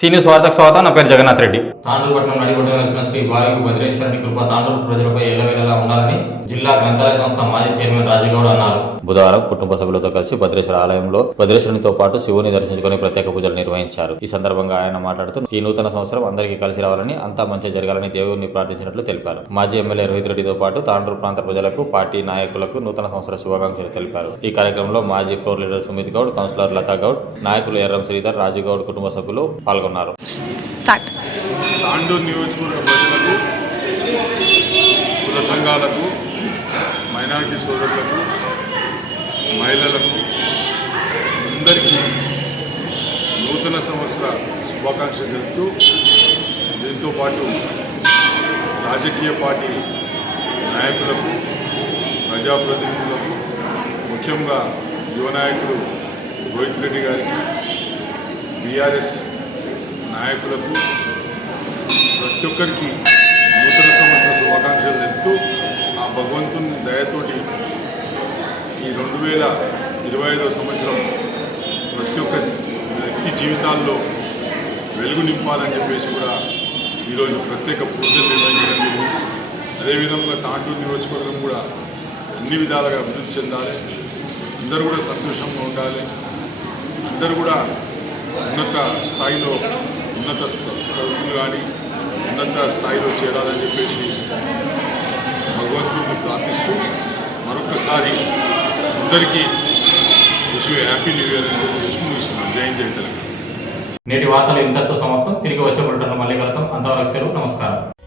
Senior స్వార్థకు స్వాగతం. నా పేరు జగన్నాథ్ రెడ్డి. తాండూరు పట్టణం నడిగొట్ట వెలిసిన శ్రీ వాయు భద్రేశ్వరుని కృప తాండూరు ప్రజలపై ఎల్లవేళలా ఉండాలని జిల్లా గ్రంథాలయ సంస్థ మాజీ చైర్మన్ రాజుగౌడ్ అన్నారు. బుధవారం కుటుంబ సభ్యులతో కలిసి భద్రేశ్వర ఆలయంలో భద్రేశ్వరునితో పాటు శివుని దర్శించుకుని ప్రత్యేక పూజలు నిర్వహించారు. ఈ సందర్భంగా ఆయన మాట్లాడుతూ ఈ నూతన సంవత్సరం అందరికీ కలిసి రావాలని అంతా మంచి జరగాలని దేవుడిని ప్రార్థించినట్లు తెలిపారు. మాజీ ఎమ్మెల్యే రోహిత్ రెడ్డితో పాటు తాండూరు ప్రాంత ప్రజలకు పార్టీ నాయకులకు నూతన సంవత్సర శుభాకాంక్షలు తెలిపారు. ఈ కార్యక్రమంలో మాజీ floor leader Sumith Goud councillor Latha Goud నాయకులు ఎర్రం శ్రీధర్ రాజు గౌడ్ కుటుంబ సభ్యులు పాల్గొన్నారు. సంఘాలకు మైనారిటీ సోదరులకు మహిళలకు అందరికీ నూతన సంవత్సర శుభాకాంక్షలు తెలుపుతూ దీంతోపాటు రాజకీయ పార్టీ నాయకులకు ప్రజాప్రతినిధులకు ముఖ్యంగా యువ నాయకుడు రోహిత్ రెడ్డి గారికి బీఆర్ఎస్ నాయకులకు ప్రతి ఒక్కరికి నూతన సంవత్సర శుభాకాంక్షలు తెలుపుతూ ఆ భగవంతుని దయతోటి రెండు వేల ఇరవై ఐదవ సంవత్సరం ప్రతి ఒక్క వ్యక్తి జీవితాల్లో వెలుగు నింపాలని చెప్పేసి కూడా ఈరోజు ప్రత్యేక పూజలు నిర్వహించడం జరిగింది. అదేవిధంగా తాండూరు నియోజకవర్గం కూడా అన్ని విధాలుగా అభివృద్ధి చెందాలి. అందరూ కూడా సంతోషంగా ఉండాలి. అందరూ కూడా ఉన్నత స్థాయిలో ఉన్నత స- చదువులు కానీ ఉన్నత స్థాయిలో చేరాలని చెప్పేసి భగవంతుడిని ప్రార్థిస్తూ మరొకసారి అందరికీ విష్ హ్యాపీ న్యూ ఇయర్ అని విష్ ముగిస్తున్నాను జైన్ జై తెలంగాణ. నేటి వార్తలు ఇంతటితో సమాప్తం. తిరిగి వచ్చే బులెటిన్లో మళ్ళీ కలుద్దాం. అంతవరకు సెలవు. నమస్కారం.